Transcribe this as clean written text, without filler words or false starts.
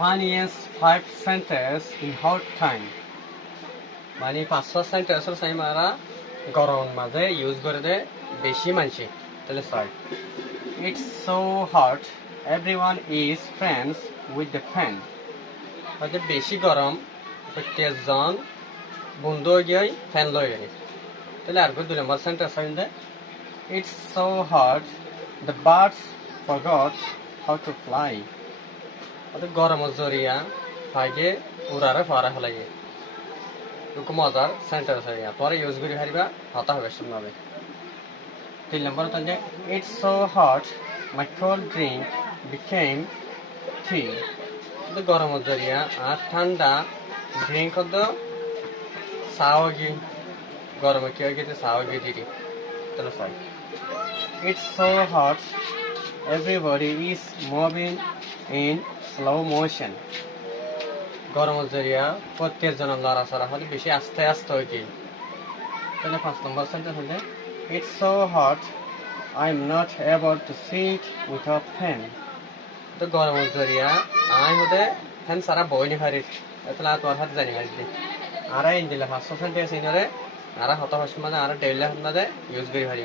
funniest 5 sentences in hot time. মানে 500 সেন্টেন্সের সাই মারা গরম মাঝে ইউজ করে দে বেশি মানছি তাহলে sorry it's so hot everyone is friends with the fan মানে বেশি গরম প্রত্যেকজন বন্ধু হয়ে গিয়ে ফ্যান লয়ে গেলে তাহলে আর 2 নম্বর সেন্টেন্স হইলে it's so hot the birds forgot how to fly মানে গরম জরিয়া ফাইগে উড়ারে ফারা হলাগে এরকম মজার সেন্টেন্স হয়ে তোরা ইউজ করি হারিবা হতা হবে শুনবে 3 নম্বর তাহলে it's so hot my cold drink became টি তো গরম জরিয়া আর ঠান্ডা ড্রিঙ্ক হতো সাওগি গরম কি হয়ে গেছে সাওগি দিদি তাহলে sorry it's so hot everybody is moving in slow motion গরম জরিয়া প্রত্যেকজন লড়াচড়া হলে বেশি আস্তে আস্তে হয়ে গিয়ে তাহলে 5 নম্বর সেন্টেন্স হলে it's so hot I am not able to sit without fan তো গরম জরিয়া আই হতে ফ্যান সারা বই নি পারি তাহলে তোর হাতে জানি আসবে আর এই দিলে 500 সেন্টেন্স ইনরে আর হতাশ মানে আর ডেইলি হাতে ইউজ করি পারি